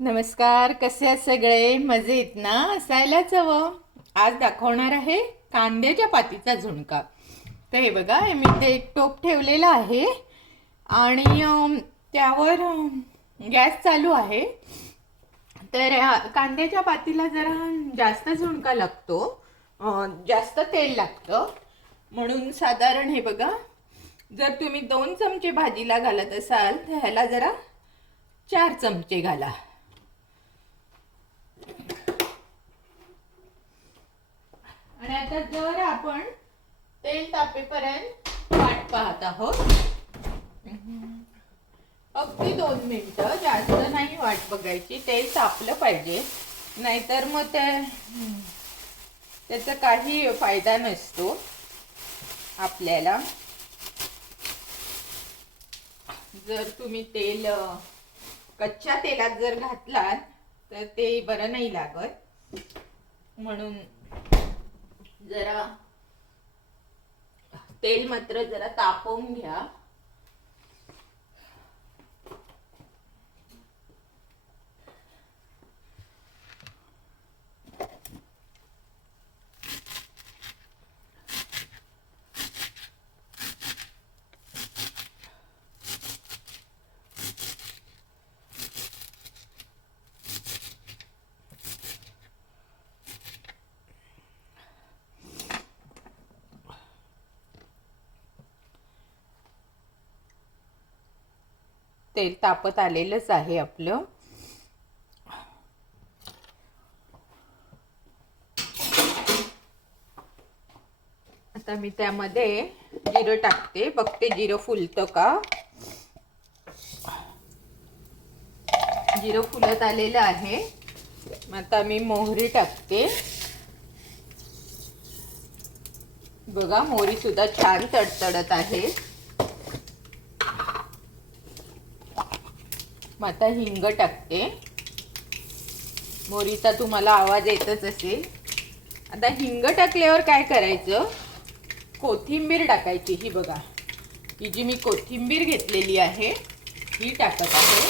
नमस्कार, कसे आहेत सगळे? मजेत ना? असायलाच हवं. आज दाखवणार आहे कांद्याच्या पातीचा झुणका. तर हे बघा, मी इथे एक टोप ठेवलेला आहे आणि त्यावर गॅस चालू आहे. तर कांद्याच्या पातीला जरा जास्त झुणका लागतो, जास्त तेल लागतं. म्हणून साधारण हे बघा, जर तुम्ही 2 चमचे भाजीला घालत असाल तर ह्याला जरा 4 चमचे घाला. आणि आता जर आपण तेल तापेपर्यंत वाट पाहत आहोत. अगदी 2 मिनिटं, जास्त नाही वाट बघायची. तेल तापलं पाहिजे, नाहीतर मग त्याचा काही फायदा नसतो आपल्याला. जर तुम्ही तेल कच्च्या तेलात जर घातलात तर ते बरं नाही लागत. म्हणून जरा तेल मात्र जरा तापवून घ्या. तेल तापत आलेलंच आहे आपलं. आता मी त्यामध्ये जिरं टाकते, बघते जिरं फुलतं का. जिरं फुलत आलेलं आहे. आता मी मोहरी टाकते. बघा, मोहरी सुद्धा छान तडतडत आहे. आता हिंग टाकते. मोहरीचा तुम्हाला आवाज येतच असेल. आता हिंग टाकल्यावर काय करायचं, कोथिंबीर टाकायची. ही बघा, ही जी मी कोथिंबीर घेतलेली आहे ही टाकत आहे.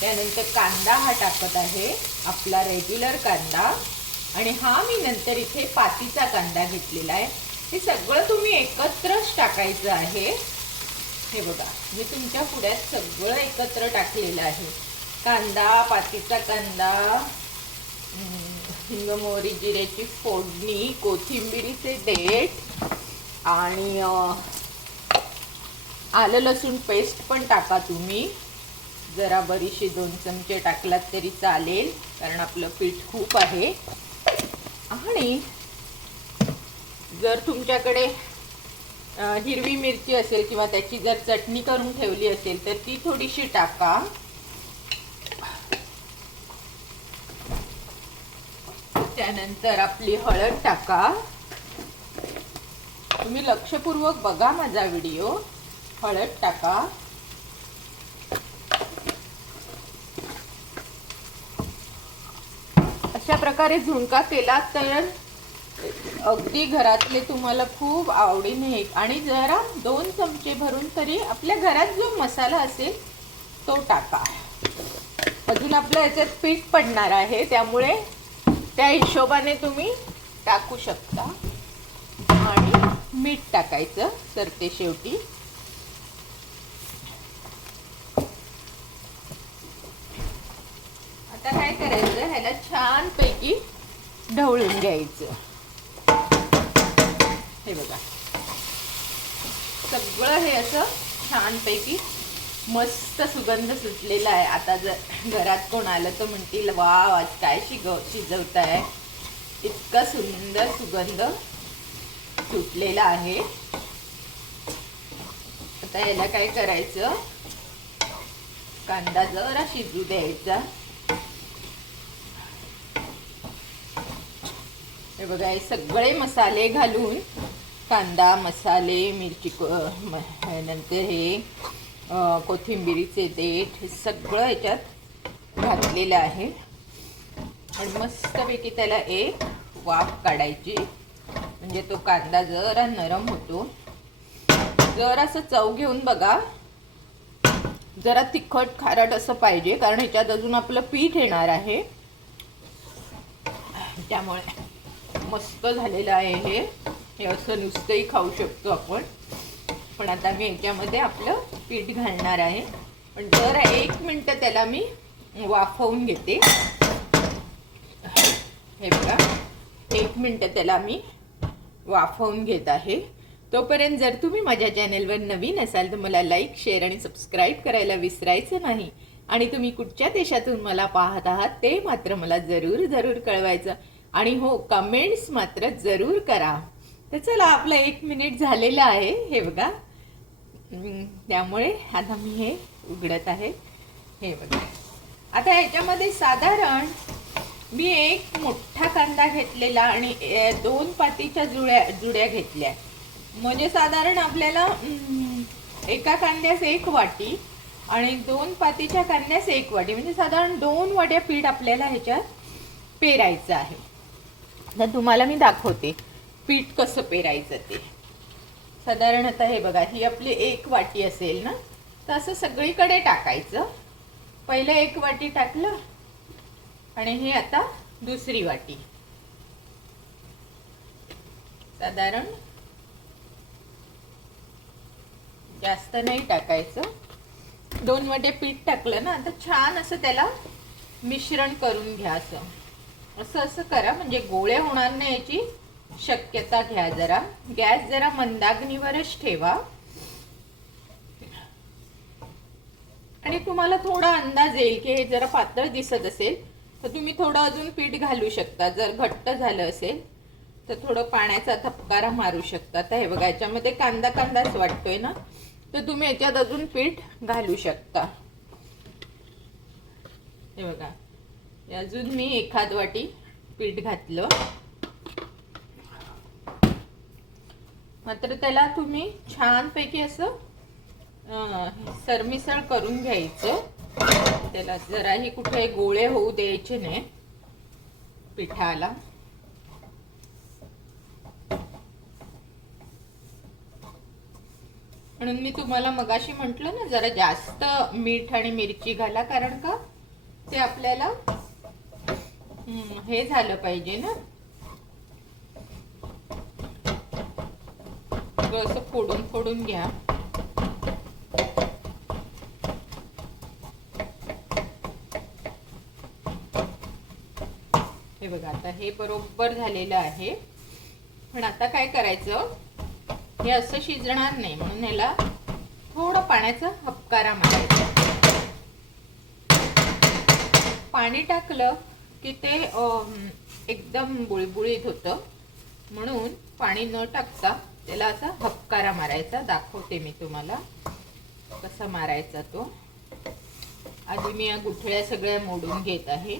त्यानंतर कांदा हा टाकत आहे, आपला रेग्युलर कांदा. आणि हा मी नंतर इथे पातीचा कांदा घेतलेला आहे. हे सगळं तुम्ही एकत्रच टाकायचं आहे. हे बघा, मी तुमच्या पुढ्यात सगळं एकत्र टाकलेलं आहे. कांदा, पातीचा कांदा, हिंग, मोहरी, जिऱ्याची फोडणी, कोथिंबिरीचे देठ आणि आलं लसूण पेस्ट पण टाका तुम्ही. जरा बरीशी 2 चमचे टाकलात तरी चालेल, कारण आपलं पीठ खूप आहे. आणि जर तुमच्याकडे हिरवी मिरची असेल किंवा त्याची जर चटणी करून ठेवली असेल तर ती थोडीशी टाका. त्यानंतर आपली हळद टाका. तुम्ही लक्षपूर्वक बघा माझा व्हिडिओ. हळद टाका. अशा प्रकारे झुणका केला तर अगदी घरातले तुम्हाला खूप आवडीने. आणि जरा 2 चमचे भरून तरी आपल्या घरात जो मसाला असेल तो टाका. अजून आपल्या याच्यात पीठ पडणार आहे, त्यामुळे त्या हिशोबाने तुम्ही टाकू शकता. आणि मीठ टाकायचं सरते शेवटी. आता काय करायचं, ह्याला छानपैकी ढवळून घ्यायचं. हे बघा, सगळं हे असं छानपैकी मस्त सुगंध सुटलेला आहे. आता जर घरात कोण आलं तर म्हणतील, वाव, आज काय शिजवताय. इतका सुंदर सुगंध सुटलेला आहे. आता याला काय करायचं, कांदा जरा शिजू द्यायचा. हे बघा, हे सगळे मसाले घालून, कांदा, मसाले, मिरची, नंतर हे कोथिंबिरीचे देठ, हे सगळं याच्यात घातलेलं आहे. आणि मस्तपैकी त्याला एक वाफ काढायची, म्हणजे तो कांदा जरा नरम होतो. जरासं चव घेऊन बघा. जरा तिखट खारट असं पाहिजे, कारण ह्याच्यात अजून आपलं पीठ येणार आहे. त्यामुळे मस्त झालेलं आहे हे असं नुसतंही खाऊ शकतो आपण. पण आता मी ह्याच्यामध्ये आपलं पीठ घालणार आहे. पण जरा 1 मिनटं त्याला मी वाफवून घेते. हे बघा, 1 मिनटं त्याला मी वाफवून घेत आहे. तोपर्यंत जर तुम्ही माझ्या चॅनेलवर नवीन असाल तर मला लाईक, शेअर आणि सबस्क्राईब करायला विसरायचं नाही. आणि तुम्ही कुठच्या देशातून मला पाहत आहात ते मात्र मला जरूर कळवायचं. आणि हो, कमेंट्स मात्र जरूर करा. तर चला, आपलं 1 मिनिट झालेलं आहे. हे बघा, त्यामुळे आता मी हे उघडत आहे. हे बघा, आता ह्याच्यामध्ये साधारण मी 1 मोठा कांदा घेतलेला आणि 2 पातीच्या जुड्या घेतल्या. म्हणजे साधारण आपल्याला एका कांद्यास 1 वाटी आणि 2 पातीच्या कांद्यास 1 वाटी, म्हणजे साधारण 2 वाट्या पीठ आपल्याला ह्याच्यात पेरायचं आहे. तर तुम्हाला मी दाखवते पीठ कसं पेरायचं ते. साधारण आता हे बघा, ही आपली 1 वाटी असेल ना, तर असं सगळीकडे टाकायचं. पहिलं 1 वाटी टाकलं आणि हे आता दुसरी वाटी. साधारण जास्त नाही टाकायचं. 2 वाटे पीठ टाकलं ना, आता छान असं त्याला मिश्रण करून घ्या. असं करा, म्हणजे गोळे होणार नाही याची शक्यता घ्या. जरा गॅस जरा मंदाग्नीवरच ठेवा. आणि तुम्हाला थोडा अंदाज येईल की हे जरा पातळ दिसत असेल तर तुम्ही थोडं अजून पीठ घालू शकता. जर घट्ट झालं असेल तर थोडं पाण्याचा थपकारा मारू शकता. तर हे बघा, याच्यामध्ये कांदाच वाटतोय ना, तर तुम्ही याच्यात अजून पीठ घालू शकता. हे बघा, अजून मी 1 वाटी पीठ घातलं. मात्र त्याला तुम्ही छानपैकी असं सरमिसळ करून घ्यायचं. त्याला जराही कुठे गोळे होऊ द्यायचे नाही पिठाला. म्हणून मी तुम्हाला मगाशी म्हटलं ना, जरा जास्त मीठ आणि मिरची घाला, कारण का ते आपल्याला हे झालं पाहिजे ना, असं फोडून घ्या. हे बघा, आता हे बरोबर झालेलं आहे. पण आता काय करायचं, हे असं शिजणार नाही म्हणून याला थोडं पाण्याचा हपकारा मारायचा. पाणी टाकलं की ते एकदम बुळबुळीत होतं, म्हणून पाणी न टाकता त्याला असा हपकारा मारायचा. दाखवते मी तुम्हाला कसा मारायचा तो. आधी मी या गुठळ्या सगळ्या मोडून घेत आहे.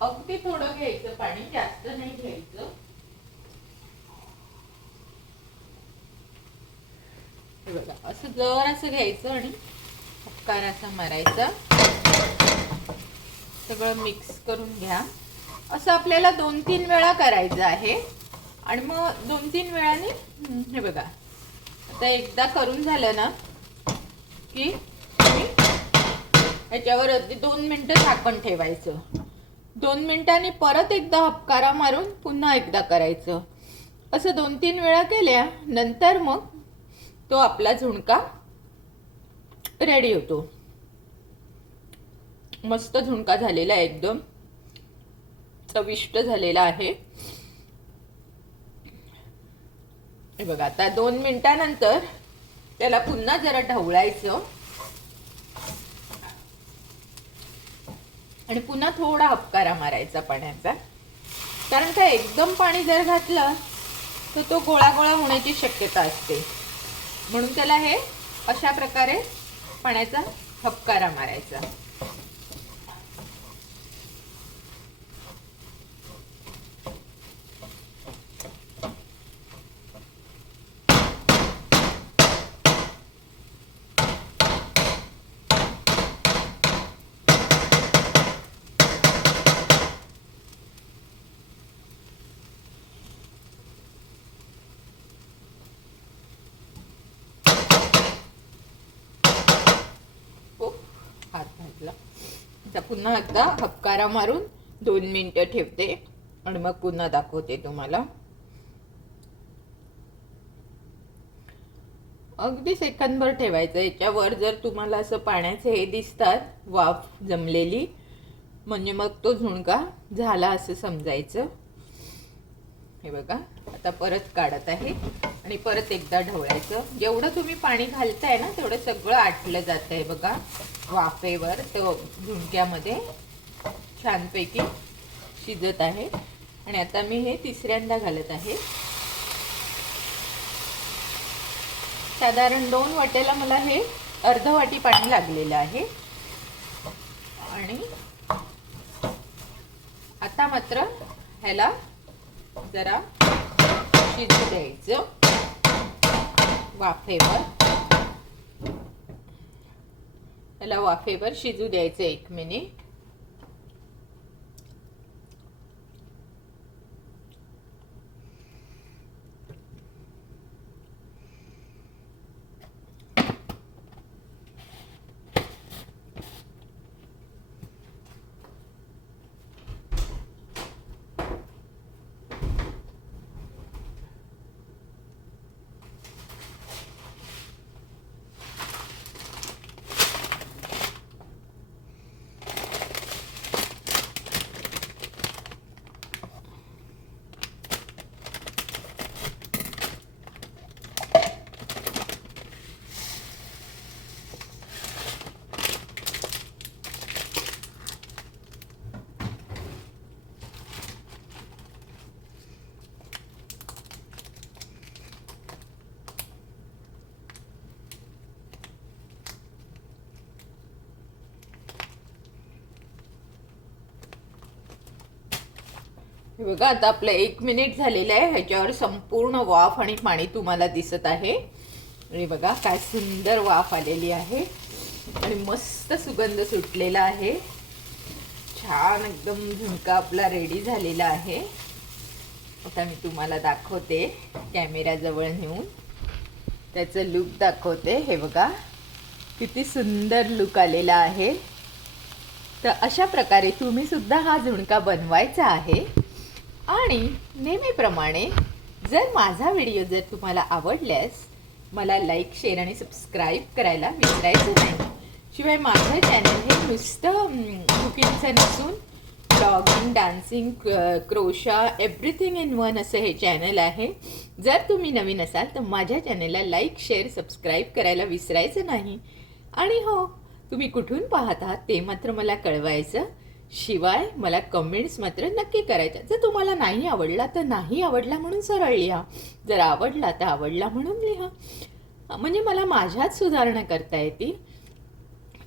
अगदी थोडं घ्यायचं पाणी, जास्त नाही घ्यायचं. हे बघा, असं जरासं घ्यायचं आणि हपकारा असा मारायचा. सगळं मिक्स करून घ्या. असं आपल्याला 2-3 वेळा करायचं आहे. आणि मग 2-3 वेळाने हे बघा, आता एकदा करून झालं ना की ह्याच्यावर अगदी 2 मिनिटं झाकण ठेवायचं. 2 मिनिटांनी परत एकदा हपकारा मारून पुन्हा एकदा करायचं. असं 2-3 वेळा केल्या नंतर मग तो आपला झुणका रेडी होतो. मस्त झुणका झालेला आहे, एकदम चविष्ट झालेला आहे. हे बघा, आता 2 मिनिटानंतर त्याला पुन्हा जरा ढवळायचं आणि पुन्हा थोडा हपकारा मारायचा पाण्याचा. कारण का एकदम पाणी जर घातलं तर तो गोळा होण्याची शक्यता असते. म्हणून त्याला हे अशा प्रकारे पाण्याचा हपकारा मारायचा. हात भाजला. आता पुन्हा एकदा हक्कारा मारून 2 मिनिटं ठेवते आणि मग पुन्हा दाखवते तुम्हाला. अगदी सेकंदभर ठेवायचं. याच्यावर जर तुम्हाला असं पाण्याचे हे दिसतात वाफ जमलेली, म्हणजे मग तो झुणका झाला असं समजायचं. हे बघा, आता परत काढत आहे आणि परत एकदा ढवळायचं. जेवढं तुम्ही पाणी घालताय ना तेवढं सगळं आटलं जात आहे बघा वाफेवर. तो झुणक्यामध्ये छानपैकी शिजत आहे. आणि आता मी हे तिसऱ्यांदा घालत आहे. साधारण 2 वाट्याला मला हे अर्ध वाटी पाणी लागलेलं आहे. आणि आता मात्र ह्याला जरा शिजू द्यायचं वाफेवर. ह्याला वाफेवर शिजू द्यायचं 1 मिनिट. हे बघा, आता आपलं 1 मिनिट झालेलं आहे. ह्याच्यावर संपूर्ण वाफ आणि पाणी तुम्हाला दिसत आहे. आणि बघा काय सुंदर वाफ आलेली आहे आणि मस्त सुगंध सुटलेला आहे. छान एकदम झुणका आपला रेडी झालेला आहे. आता मी तुम्हाला दाखवते कॅमेऱ्याजवळ नेऊन त्याचं लुक दाखवते. हे बघा किती सुंदर लुक आलेला आहे. तर अशा प्रकारे तुम्ही सुद्धा हा झुणका बनवायचा आहे. आणि नेहमीप्रमाणे जर माझा व्हिडिओ जर तुम्हाला आवडल्यास मला लाईक, शेअर आणि सबस्क्राईब करायला विसरायचं नाही. शिवाय माझं चॅनल हे नुसतं कुकिंगचं नसून blogging, dancing, crochet, everything in one असं हे चॅनल आहे. जर तुम्ही नवीन असाल तर माझ्या चॅनलला लाईक, शेअर, सबस्क्राईब करायला विसरायचं नाही. आणि हो, तुम्ही कुठून पाहत आहात ते मात्र मला कळवायचं. शिवाय मला कमेंट्स मात्र नक्की करायच्या. जर तुम्हाला नाही आवडला तर नाही आवडला म्हणून सरळ लिहा, जर आवडला तर आवडला म्हणून लिहा, म्हणजे मला माझ्यात सुधारणा करता येते.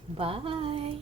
बाय.